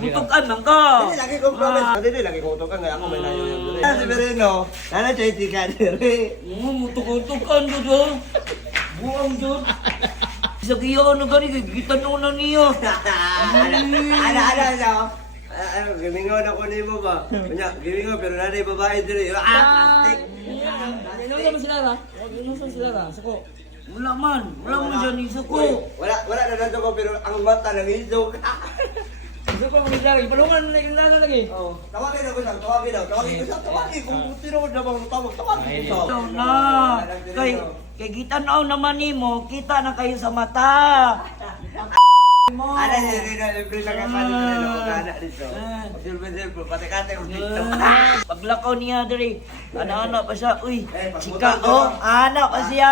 Tutukan lang ka. Dili lagi kong promise. Dili lagi kong tukan nga ako may nayo yung dili. Si Berino, nana chay tika diri. Mutukan doon. Buang doon. Sa kiyo na gani, gitanunan niyo. Ano? Gimingaw na ko nimo ba? Kanya, gimingaw pero nanay babae diri. Plastic. Inusan sila ra? Inusan sila ra? Suko. Wala man dyan yung suko. Wala na nanto ko pero ang mata nangizog. Suko ang ilari, palungan na yung lala lagi. Oh, tawagin ako siya, tawagin ko siya, tawagin kung tiro na bang tawag, tawagin ko siya. Ito na. Kay kita na naman nimo, kita na kayo sa mata. Ada si Rino, every nakakali na rin ako gana dito. Silver, pati-kate ko dito. Paglakaw niya diri, anak pa siya, uy, chika, oh, anak pa siya,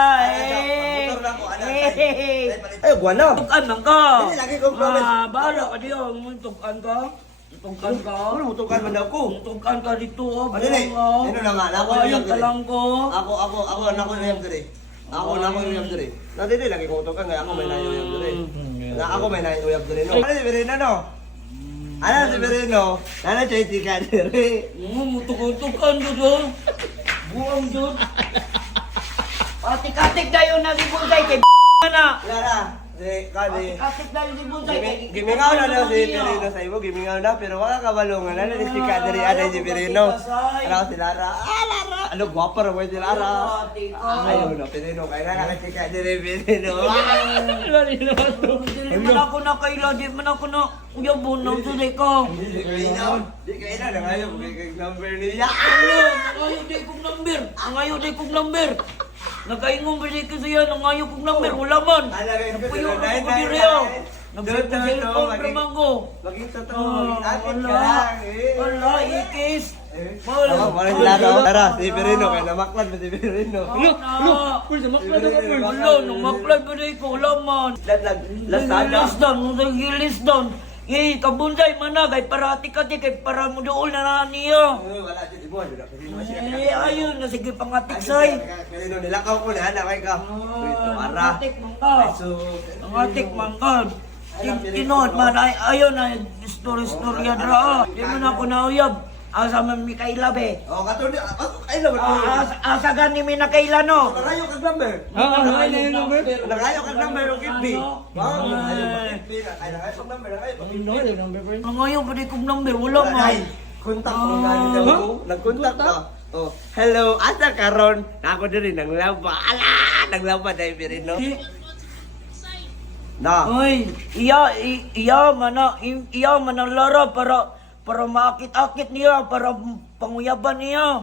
Ay, guwana. Tukan lang ka. Hindi, lagi kong promise. Bahala ka diyo, tukan ka. Tukan ka. Ano mo tukan man daw ko? Tukan ka dito, oh. Ano ni? Ano na nga, nako Ayun ka lang ko. Ako, nako yung diri. Ako yung diri. Nadili, lagi kong tukan nga, ako may nayo yung diri. Ako may nayo yung diri, no? Ano si Berino, no? Ano si Berino? Nana chay tika diri. Mutukan doon. Buang doon. Patik-atik na yun nalibutay kay na. Lara, kadi. Patik-atik na nalibutay kay Gimingaw na daw si Berino sa imo, gimingaw na, pero wala kabalungan. Ano ni si Kadri, ano si Berino? Ano si Lara? Lara! Ano, gwapa na mo si Lara? Ayaw na, Berino, kaya na si Kadri, Berino. Di man ako na kaila, di man ako na uyabon ng tunay ko. Di kayo na, nangayaw, kay number niya. Nangayo di kong number. Nangayo di kong number. Nagkaingong ba di kasi yan, nangayo kong number. Wala man. Napuyo na ko diri ako. Nagpapag-cellphone naman ko. Magkita to, mag-atin ka lang, Wala, ikis. Wala sila to. Tara, si Berino, kaya namaklad ba si Berino? Wala, nung maklad ba di ko, wala man. Lasada. Gilis doon. Kabunday managay, parati-kati kay para mo doon na niya. Wala, di mo, Ayun, na sige pangatik say. Berino, nilakaw ko na, nakay ka. Ito, ara. Pangatik mangka. So, Pangatik mangka. Tinood man, ayun na, istorya dra. Di man ako nauyab. Asa man mi kaila be. kato di, ay naman ko. Asa gani mi nakaila no. Nakayo kag number. Nakayo kag number ng kidney. Nakayo kag kidney. Ay, nakayo kag number, nakayo. Nangayo pa di kong number, wala man. Kontak ko nga niya ko. Nagkontak na. Oh, hello, asa karon? Ako diri nang laba. Ala, nang laba dai Berino. Na. Ay, iya man ang lara para maakit-akit niya, para panguyaban niya.